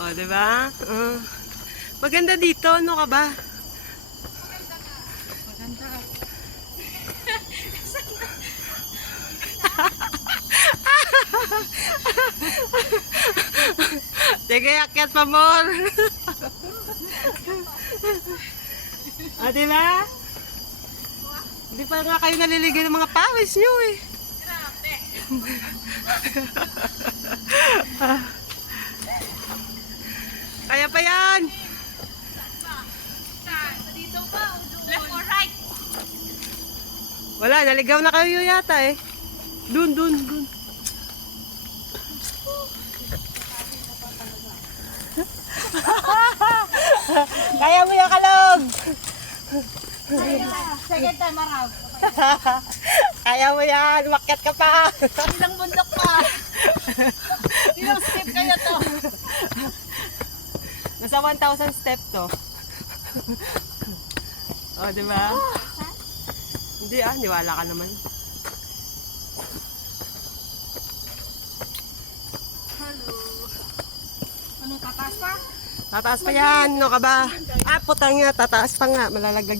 O, diba? Maganda dito, ano ka ba? Maganda. Sige, akyat pa more. O, diba? Hindi pa nga kayo naliligyan ng mga pawis nyo eh. Grabe. Kaya pa yan. Dito ba? Left or right? Wala, naligaw na kayo yata eh. Dun. Kaya mo yung kalog. Second time around. Kaya mo yan, umakyat ka pa. Ilang bundok pa? Ilang step kaya to? Nasa 1,000 step to. O, diba? Hindi niwala ka naman. Hello. Ano, tataas pa? Tataas pa yan, no ka ba? Putang nga, tataas pa nga, malalaglag.